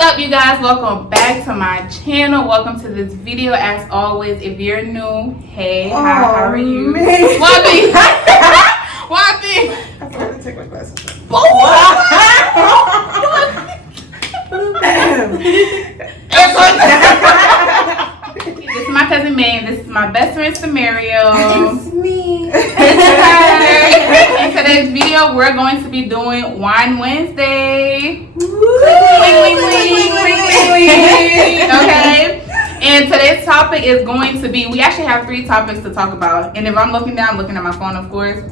up, you guys? Welcome back to my channel. Welcome to this video. As always, if you're new, hey, hi, how are you? Wappy. Wappy. I forgot to take my glasses This is my cousin May. This is my best friend Samario. It's me. In today's video, we're going to be doing Wine Wednesday. Okay. And today's topic is going to be, we actually have 3 topics to talk about. And if I'm looking down, I'm looking at my phone, of course.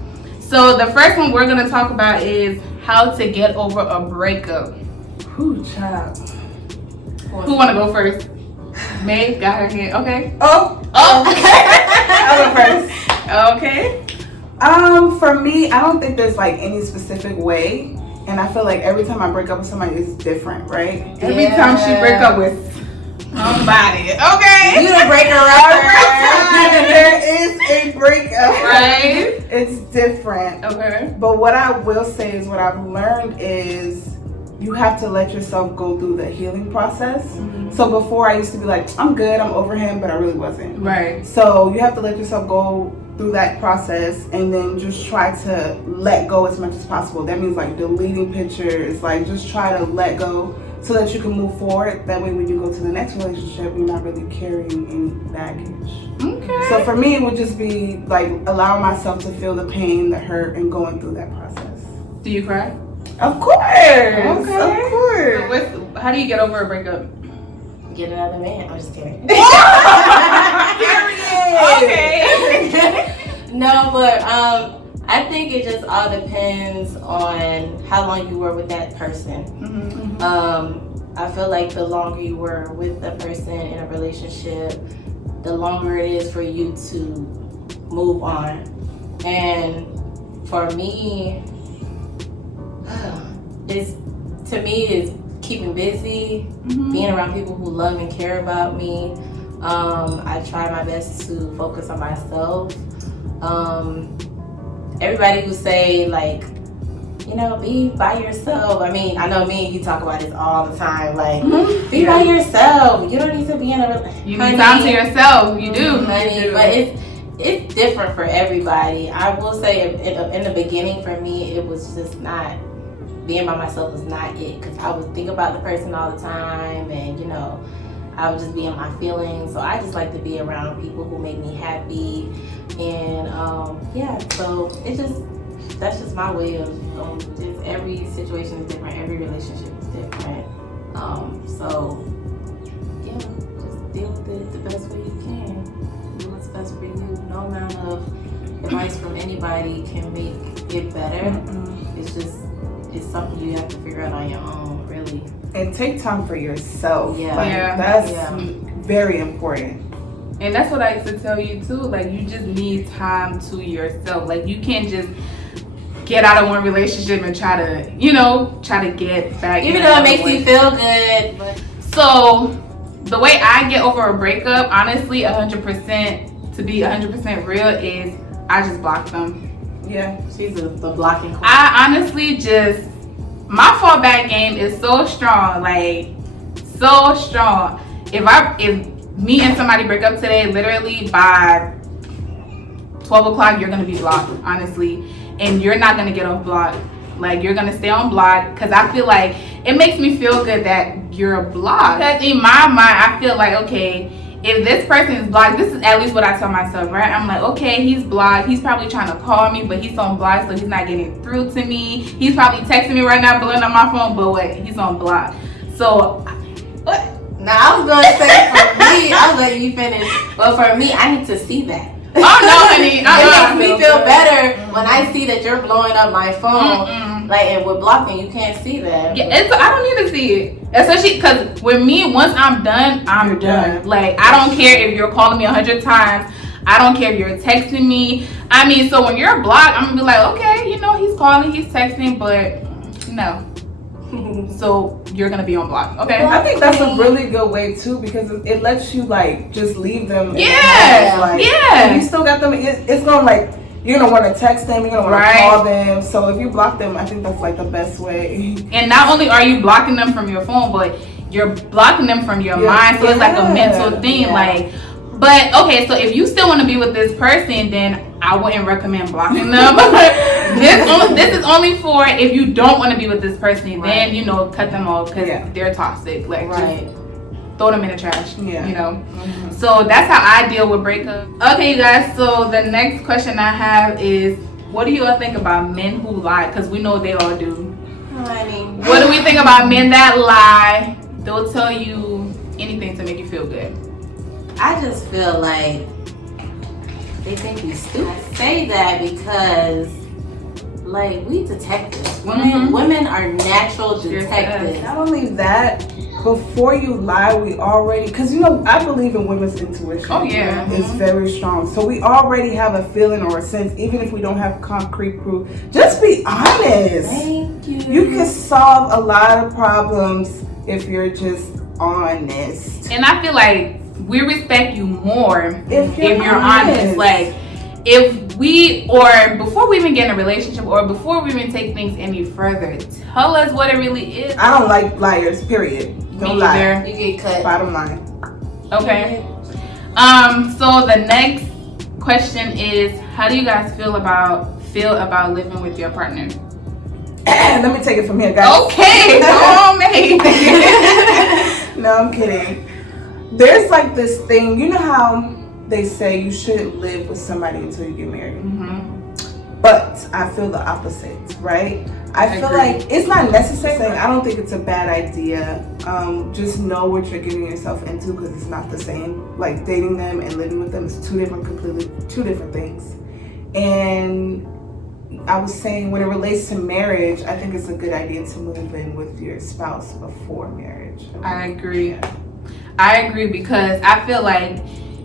So the first one we're going to talk about is how to get over a breakup. Ooh, child. Who want to go first? May got her hand. Okay. Oh. I'll go first. Okay. For me, I don't think there's like any specific way. And I feel like every time I break up with somebody, it's different, right? Every time she break up with somebody. Okay. You the breaker upper. There is a breakup. Right. It's different. Okay. But what I will say is what I've learned is you have to let yourself go through the healing process. Mm-hmm. So before I used to be like, I'm good, I'm over him, but I really wasn't. Right. So you have to let yourself go through that process and then just try to let go as much as possible. That means like deleting pictures, like just try to let go so that you can move forward. That way when you go to the next relationship, you're not really carrying any baggage. Okay. So for me, it would just be like allowing myself to feel the pain, the hurt, and going through that process. Do you cry? Of course. Okay. Of course. So how do you get over a breakup? Get another man. I'm just kidding. Okay. No, but I think it just all depends on how long you were with that person. Mm-hmm. I feel like the longer you were with the person in a relationship, the longer it is for you to move on. And for me, it's keeping busy, being around people who love and care about me. I try my best to focus on myself. Everybody who say like, be by yourself. I mean, I know me and you talk about this all the time. Like, be by yourself. You don't need to be in a relationship. You need time to yourself. You do. Honey, but it's different for everybody. I will say in the beginning for me, it was just not, being by myself was not it, because I would think about the person all the time, and I would just be in my feelings. So I just like to be around people who make me happy, and so that's just my way of just every situation is different, every relationship is different. So yeah, just deal with it the best way you can. Do what's best for you. No amount of advice from anybody can make it better. It's something you have to figure out on your own, really. And take time for yourself. Yeah. That's very important. And that's what I used to tell you too. Like, you just need time to yourself. Like, you can't just get out of one relationship and try to get back. Even though it makes you feel good. But so the way I get over a breakup, honestly, 100%, to be 100% real, is I just block them. Yeah, she's the blocking queen. I honestly my fallback game is so strong, like so strong. If me and somebody break up today, literally by 12 o'clock, you're gonna be blocked, honestly, and you're not gonna get off block. Like, you're gonna stay on block, because I feel like it makes me feel good that you're blocked. Because in my mind, I feel like, okay, if this person is blocked, this is at least what I tell myself, right? I'm like, okay, he's blocked. He's probably trying to call me, but he's on block, so he's not getting through to me. He's probably texting me right now, blowing up my phone, but wait, he's on block. So, what? Now, I was going to say for me, I was letting you finish, but for me, I need to see that. Oh, no, honey. It makes me feel better when I see that you're blowing up my phone. Like, and with blocking, you can't see that. Yeah, I don't need to see it. Especially because with me, once I'm done, I'm done. Like, I don't care if you're calling me 100 times. I don't care if you're texting me. I mean, so when you're blocked, I'm going to be like, okay, he's calling, he's texting, but no. So you're going to be on block. Okay. I think that's a really good way too, because it lets you like just leave them. Yeah. You still got them. It's going to like, you're gonna want to text them, you're gonna want to call them. So if you block them, I think that's like the best way. And not only are you blocking them from your phone, but you're blocking them from your mind. So it's like a mental thing. Yeah. Like, but okay, so if you still want to be with this person, then I wouldn't recommend blocking them. This is only for if you don't want to be with this person. Then you know, cut them off because they're toxic. Like, just throw them in the trash. You know. So that's how I deal with breakups. Okay, you guys. So the next question I have is, what do you all think about men who lie? Because we know they all do. I mean, what do we think about men that lie? They'll tell you anything to make you feel good. I just feel like they think we stupid. I say that because, like, we detectives. Women are natural detectives. Not only that, before you lie, we already, because you know, I believe in women's intuition. Oh yeah, it's very strong. So we already have a feeling or a sense, even if we don't have concrete proof. Just be honest. Thank you. You can solve a lot of problems if you're just honest. And I feel like we respect you more if you're honest. Like, if we, or before we even get in a relationship, or before we even take things any further, tell us what it really is. I don't like liars, period. Don't lie. You get cut. Bottom line. Okay. So the next question is, how do you guys feel about living with your partner? Let me take it from here, guys. Okay, go on, mate. No, I'm kidding. There's like this thing, you know how they say you shouldn't live with somebody until you get married. But I feel the opposite, right? I feel like it's not necessary. I don't think it's a bad idea. Just know what you're getting yourself into, because it's not the same. Like, dating them and living with them is two different things. And I was saying, when it relates to marriage, I think it's a good idea to move in with your spouse before marriage. I agree. I agree, because I feel like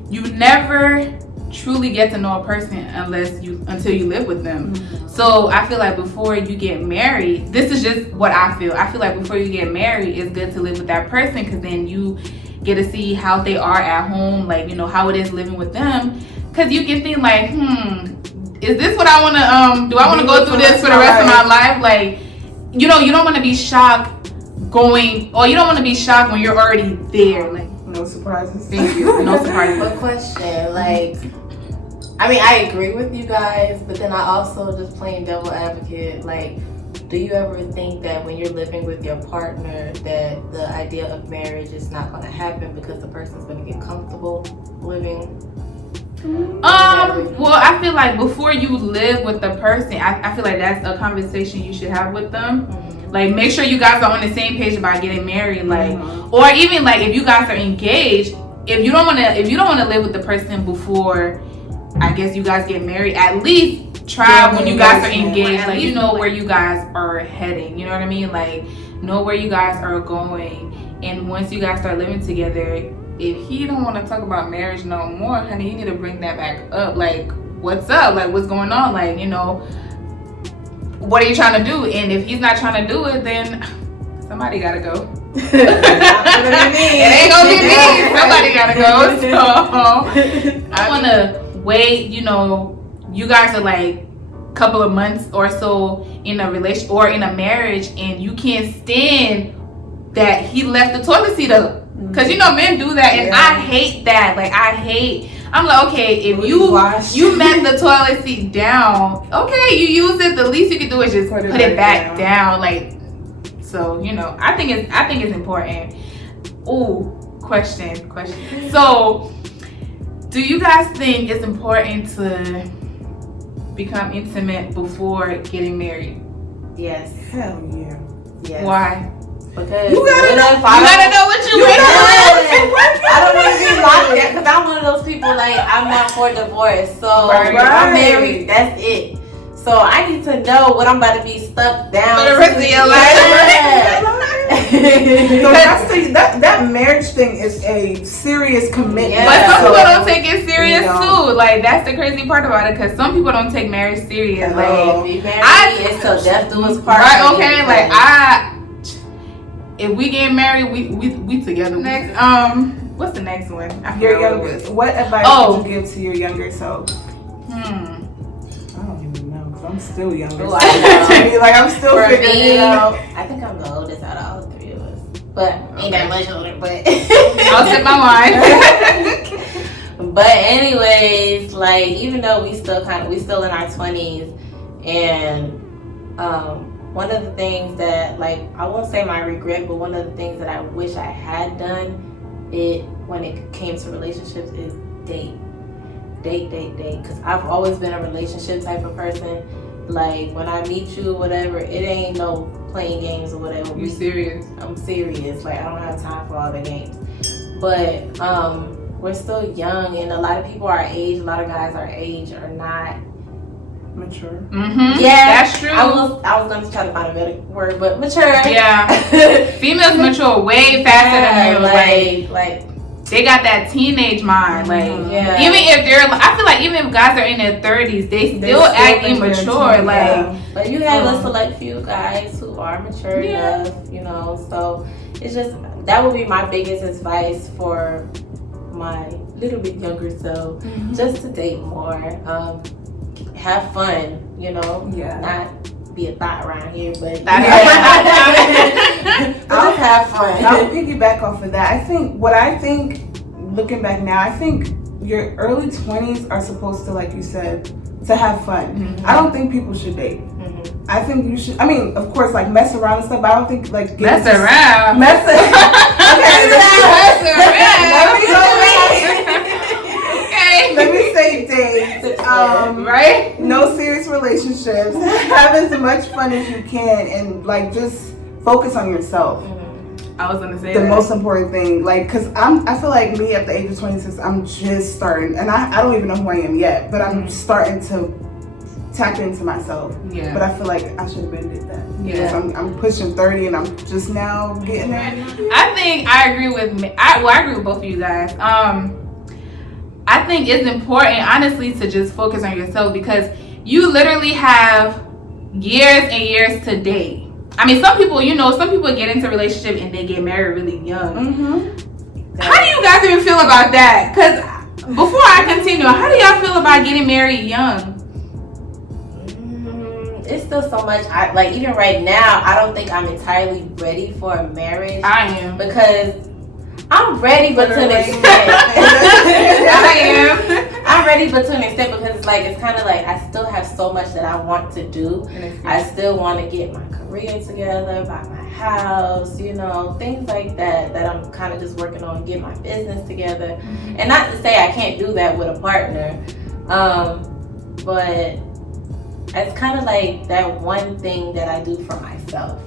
you never truly get to know a person until you live with them. So I feel like before you get married, this is just what I feel. I feel like before you get married, it's good to live with that person, because then you get to see how they are at home, like, you know, how it is living with them. Because you can think like, is this what I want to do? I want to go through this for the rest of my life? Like, you know, you don't want to be shocked you don't want to be shocked when you're already there. Like, no surprises. Thank you. No surprises. But question, like, I mean, I agree with you guys, but then I also, just playing devil advocate, like, do you ever think that when you're living with your partner that the idea of marriage is not going to happen because the person's going to get comfortable living? Well, I feel like before you live with the person, I feel like that's a conversation you should have with them. Like, make sure you guys are on the same page about getting married, like, or even like if you guys are engaged, if you don't want to live with the person before, I guess, you guys get married, at least try when you guys are engaged, like, you know where you guys are heading, you know what I mean? Like, know where you guys are going. And once you guys start living together, if he don't want to talk about marriage no more, honey, you need to bring that back up. Like, what's up? Like, what's going on? Like, you know, what are you trying to do? And if he's not trying to do it, then somebody gotta go. It ain't gonna be me. Somebody gotta go. So I wanna wait, you know, you guys are like a couple of months or so in a relation or in a marriage, and you can't stand that he left the toilet seat up. Cause you know, men do that, and I hate that. Like, I'm like, okay, if you met the toilet seat down, okay, you use it. The least you can do is just put it back down. Like, so, you know, I think it's important. Ooh, question. So, do you guys think it's important to become intimate before getting married? Yes. Hell yeah. Yes. Why? Because you gotta know what you want. I don't want to be locked in, because I'm one of those people, like, I'm not for divorce. So if I'm married, that's it. So I need to know what I'm about to be stuck down for the rest of your life. So that marriage thing is a serious commitment. Yeah. But some people don't take it serious too. Like, that's the crazy part about it, because some people don't take marriage serious. Like, be married, it's till death do us part. Right? Okay. Like, if we get married, we together. Next, what's the next one? What advice would you give to your younger self? I don't even know, because I'm still younger. Ooh, I know. Like, I'm still figuring it out. I think I'm the oldest out of all three of us. but ain't that much older. But I'll set my wine. But anyways, like even though we still in our 20s, and one of the things that, like, I won't say my regret, but one of the things that I wish I had done when it came to relationships is date. Because I've always been a relationship type of person. Like when I meet you, whatever, it ain't no playing games or whatever. You serious? I'm serious. Like I don't have time for all the games. But we're still young, and a lot of people our age, a lot of guys our age are not mature. Mm-hmm. Yeah, that's true. I was gonna try to find a better word, but mature. Yeah, females mature way faster than males. Like they got that teenage mind. Like yeah. Even if I feel like even if guys are in their 30s, they still act immature. Like, but you have a select few guys who are mature enough, you know. So it's just that would be my biggest advice for my little bit younger self, just to date more, have fun, you know, not be a thought around here, but I'll have fun. I'll piggyback off of that. I think looking back now, I think your early 20s are supposed to, like you said, to have fun. I don't think people should date. I think you should. I mean, of course, like mess around and stuff. But I don't think like mess around. Mess around. Let me say date. Right? No serious relationships. Have as much fun as you can, and like just focus on yourself. I was gonna say the most important thing, like, cause I feel like me at the age of 26, I'm just starting, and I don't even know who I am yet, but I'm starting to tap into myself. Yeah. But I feel like I should have been did that. Yeah. I'm pushing 30, and I'm just now getting there. I think I agree with I agree with both of you guys. I think it's important, honestly, to just focus on yourself, because you literally have years and years to date. I mean, some people get into a relationship and they get married really young. How do you guys even feel about that? Because before I continue, how do y'all feel about getting married young? It's still so much. Like even right now, I don't think I'm entirely ready for a marriage. I am, because I'm ready, but to an extent. I am. I'm ready, but to an extent, because it's kind of like I still have so much that I want to do. I still want to get my career together, buy my house, you know, things like that I'm kind of just working on, getting my business together. And not to say I can't do that with a partner, but it's kind of like that one thing that I do for myself.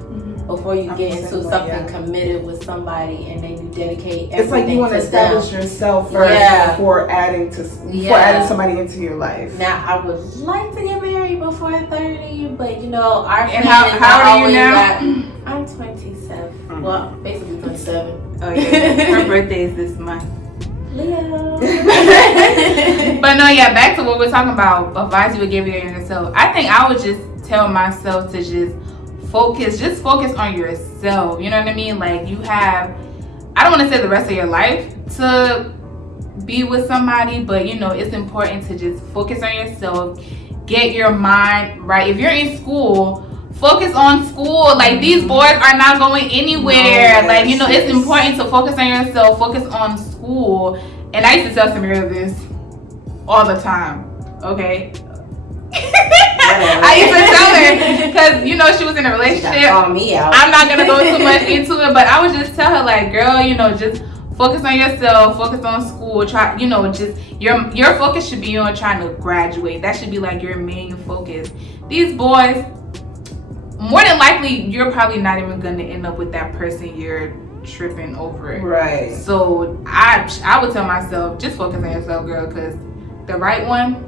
Before you get into something committed with somebody, and then you dedicate everything. It's like you want to establish yourself first before adding somebody into your life. Now I would like to get married before 30, but you know our and how old are you now? I'm 27. Well, basically 27. Oh yeah, her birthday is this month. Leo. But no, back to what we're talking about. Advice you would give your younger self. I think I would just tell myself to just focus on yourself. You know what I mean? Like you have, I don't want to say the rest of your life to be with somebody, but you know, it's important to just focus on yourself, get your mind right. If you're in school, focus on school. Like these boys are not going anywhere. Like, you know, it's important to focus on yourself, focus on school. And I used to tell Samira this all the time. Okay. I used to tell her, because you know she was in a relationship. Call me out. I'm not gonna go too much into it, but I would just tell her, like, girl, you know, just focus on yourself, focus on school. Try, you know, just your focus should be on trying to graduate. That should be like your main focus. These boys, more than likely, you're probably not even gonna end up with that person you're tripping over it. Right. So I would tell myself, just focus on yourself, girl, because the right one.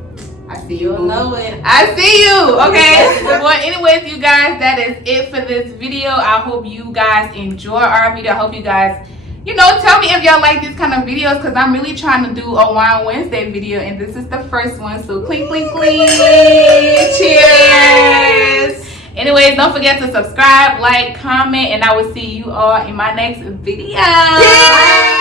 I see you. You'll know it. I see you. Okay. Well, anyways, you guys, that is it for this video. I hope you guys enjoy our video. I hope you guys, you know, tell me if y'all like these kind of videos, because I'm really trying to do a Wine Wednesday video, and this is the first one. So clink, clink, clink. Cheers. Anyways, don't forget to subscribe, like, comment, and I will see you all in my next video. Bye.